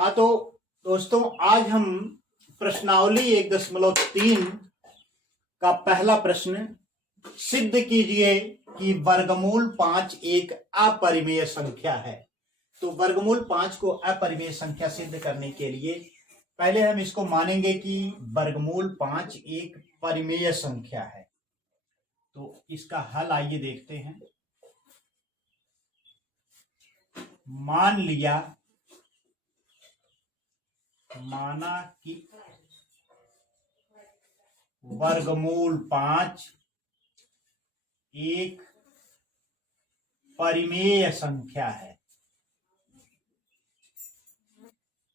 हाँ तो दोस्तों, आज हम प्रश्नावली 1.3 का पहला प्रश्न सिद्ध कीजिए कि वर्गमूल 5 एक अपरिमेय संख्या है। तो वर्गमूल 5 को अपरिमेय संख्या सिद्ध करने के लिए पहले हम इसको मानेंगे कि वर्गमूल 5 एक परिमेय संख्या है। तो इसका हल आइए देखते हैं। माना कि वर्गमूल 5 एक परिमेय संख्या है।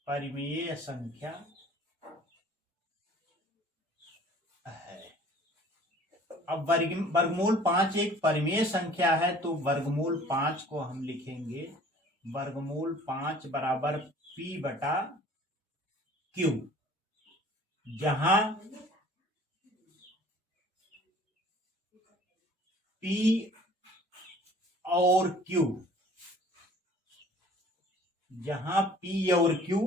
परिमेय संख्या है। अब वर्गमूल 5 एक परिमेय संख्या है तो वर्गमूल 5 को हम लिखेंगे वर्गमूल 5 बराबर P बटा Q, जहां P और Q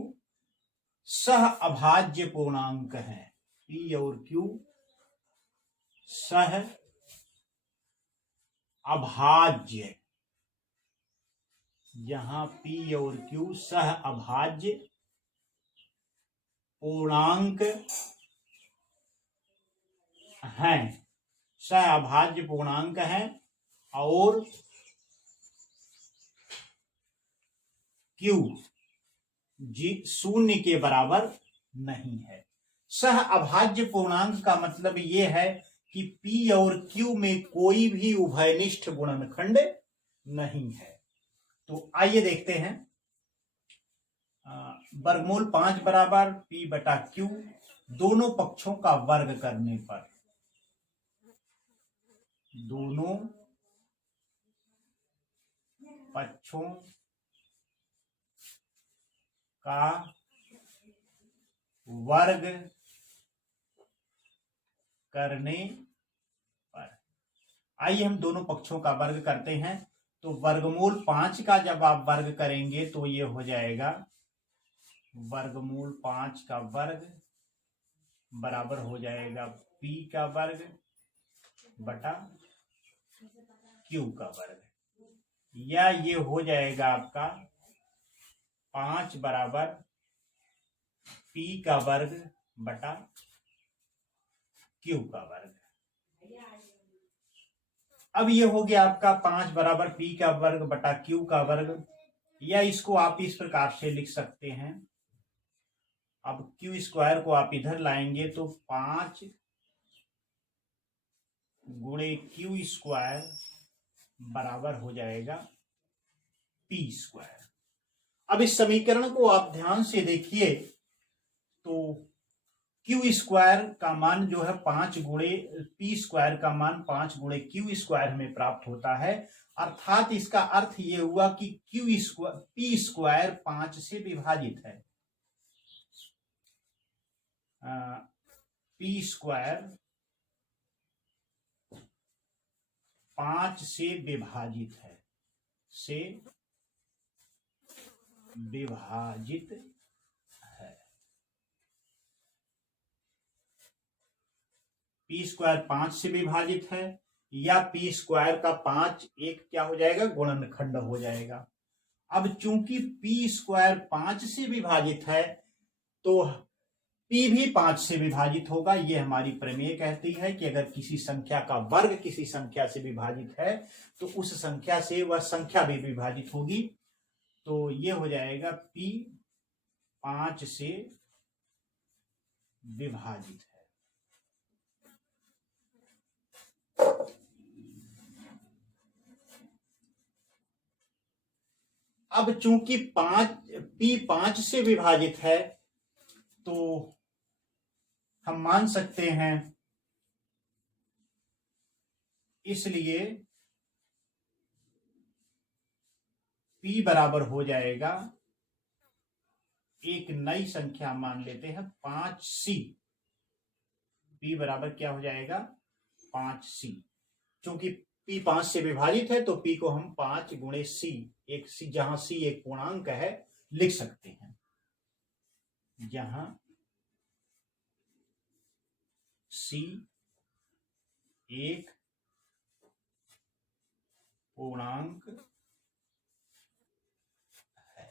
सह अभाज्य पूर्णांक हैं। P और Q सह अभाज्य, जहां P और Q सह अभाज्य पूर्णांक हैं, सह अभाज्य पूर्णांक हैं और Q शून्य के बराबर नहीं है। सह अभाज्य पूर्णांक का मतलब यह है कि P और Q में कोई भी उभयनिष्ठ गुणनखंड नहीं है। तो आइए देखते हैं। वर्गमूल 5 बराबर P बटा Q, दोनों पक्षों का वर्ग करने पर दोनों पक्षों का वर्ग करने पर, आइए हम दोनों पक्षों का वर्ग करते हैं। तो वर्गमूल 5 का जब आप वर्ग करेंगे तो ये हो जाएगा वर्गमूल 5 का वर्ग बराबर हो जाएगा P का वर्ग बटा Q का वर्ग, या ये हो जाएगा आपका 5 बराबर P का वर्ग बटा Q का वर्ग। अब ये हो गया आपका 5 बराबर P का वर्ग बटा Q का वर्ग, या इसको आप इस प्रकार से लिख सकते हैं। अब Q स्क्वायर को आप इधर लाएंगे तो 5 गुणे Q स्क्वायर बराबर हो जाएगा P स्क्वायर। अब इस समीकरण को आप ध्यान से देखिए तो Q स्क्वायर का मान जो है 5 गुणे P स्क्वायर का मान 5 गुणे Q स्क्वायर हमें प्राप्त होता है। अर्थात इसका अर्थ ये हुआ कि P स्क्वायर 5 से विभाजित है। P स्क्वायर 5 से विभाजित है, है। P स्क्वायर 5 से विभाजित है, या P स्क्वायर का 5 एक क्या हो जाएगा, गुणनखंड हो जाएगा। अब चूंकि P स्क्वायर 5 से विभाजित है तो P भी 5 से विभाजित होगा। ये हमारी प्रमेय कहती है कि अगर किसी संख्या का वर्ग किसी संख्या से विभाजित है तो उस संख्या से वह संख्या भी विभाजित होगी। तो ये हो जाएगा P 5 से विभाजित है। अब चूंकि P 5 से विभाजित है तो हम मान सकते हैं, इसलिए P बराबर हो जाएगा, एक नई संख्या मान लेते हैं 5C। P बराबर क्या हो जाएगा, 5C। चूंकि P 5 से विभाजित है तो P को हम 5 गुणे C, एक C जहां C एक पूर्णांक है, लिख सकते हैं। जहां c एक पूर्णांक है।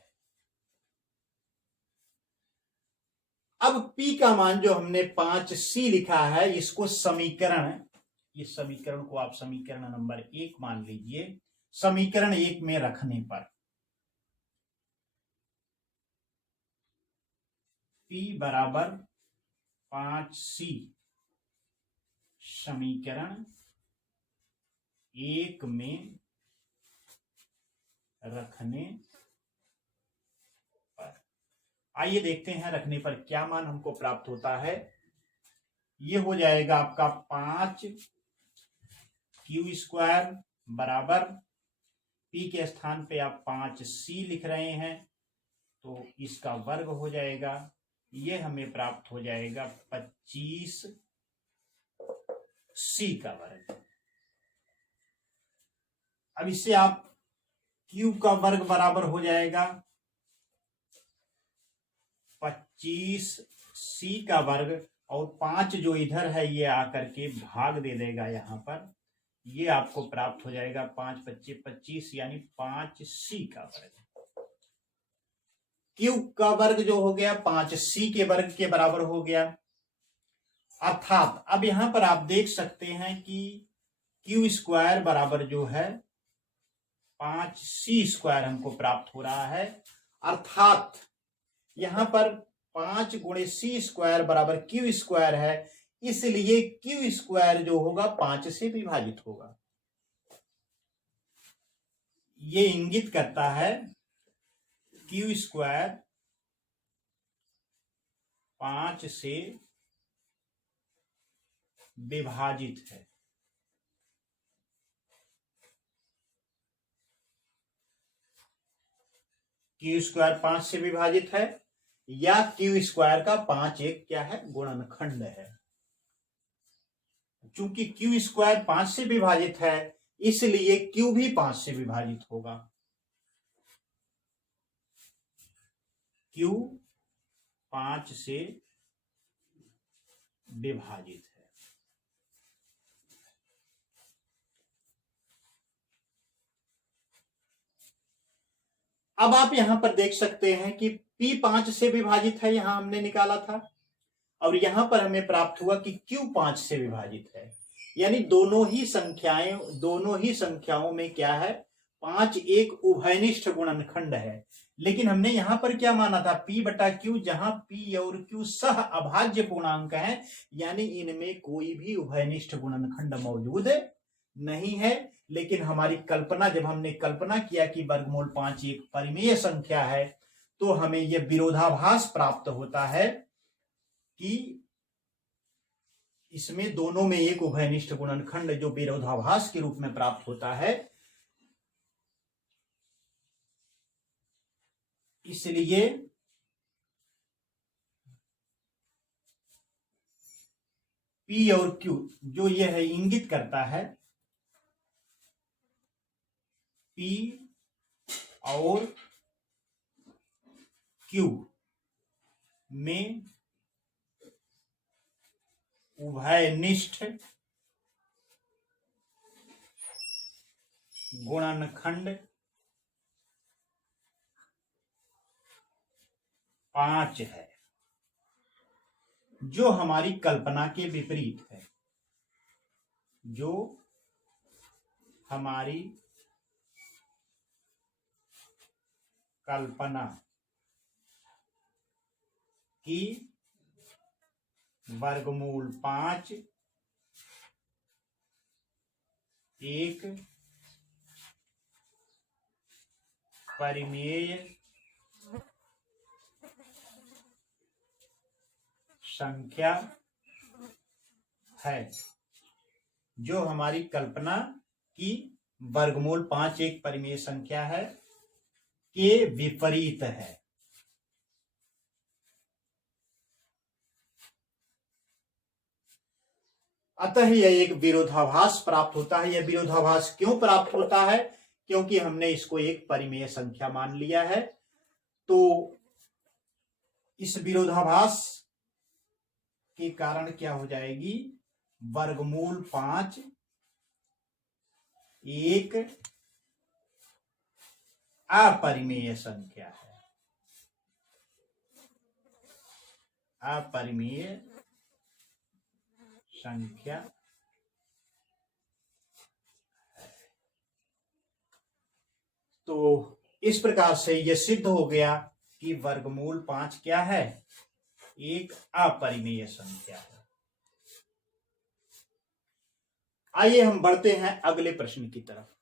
अब p का मान जो हमने 5c लिखा है, इसको समीकरण, इस समीकरण को आप समीकरण नंबर 1 मान लीजिए। समीकरण 1 में रखने पर p बराबर 5c समीकरण 1 में रखने पर, आइए देखते हैं रखने पर क्या मान हमको प्राप्त होता है। ये हो जाएगा आपका 5q² बराबर p के स्थान पे आप 5c लिख रहे हैं तो इसका वर्ग हो जाएगा। ये हमें प्राप्त हो जाएगा 25c का वर्ग। अब इससे आप q का वर्ग बराबर हो जाएगा 25c का वर्ग, और 5 जो इधर है ये आकर के भाग दे देगा यहाँ पर। ये आपको प्राप्त हो जाएगा 5 25 25 यानी 5c का वर्ग। q का वर्ग जो हो गया 5c के वर्ग के बराबर हो गया। अर्थात अब यहां पर आप देख सकते हैं कि q² बराबर जो है 5c² हमको प्राप्त हो रहा है। अर्थात यहां पर 5 गुणे c² बराबर q² है, इसलिए q² जो होगा 5 से विभाजित होगा। ये इंगित करता है q² 5 से विभाजित है। q² 5 से विभाजित है, या q² का 5 एक क्या है, गुणनखंड है। चूंकि q² 5 से विभाजित है, इसलिए q भी 5 से विभाजित होगा। q 5 से विभाजित है। अब आप यहां पर देख सकते हैं कि p 5 से विभाजित है, यहां हमने निकाला था, और यहां पर हमें प्राप्त हुआ कि q 5 से विभाजित है। यानी दोनों ही संख्याओं में क्या है, 5 एक उभयनिष्ठ गुणनखंड है। लेकिन हमने यहां पर क्या माना था, p बटा q, जहां p और q सह अभाज्य पूर्णांक है, यानी इनमें कोई भी उभयनिष्ठ गुणनखंड मौजूद नहीं है। लेकिन हमारी कल्पना, जब हमने कल्पना किया कि वर्गमूल 5 एक परिमेय संख्या है, तो हमें यह विरोधाभास प्राप्त होता है कि इसमें दोनों में एक उभयनिष्ठ गुणनखंड जो विरोधाभास के रूप में प्राप्त होता है। इसलिए P और Q जो यह है इंगित करता है, P और Q में उभयनिष्ठ गुणनखंड 5 है, जो हमारी कल्पना के विपरीत है। जो हमारी कल्पना की वर्गमूल 5 एक परिमेय संख्या है। जो हमारी कल्पना की वर्गमूल 5 एक परिमेय संख्या है के विपरीत है। अतः यह एक विरोधाभास प्राप्त होता है। यह विरोधाभास क्यों प्राप्त होता है? क्योंकि हमने इसको एक परिमेय संख्या मान लिया है। तो इस विरोधाभास के कारण क्या हो जाएगी, वर्गमूल 5 एक अपरिमेय संख्या है, अपरिमेय संख्या है। तो इस प्रकार से यह सिद्ध हो गया कि वर्गमूल 5 क्या है, एक अपरिमेय संख्या है। आइए हम बढ़ते हैं अगले प्रश्न की तरफ।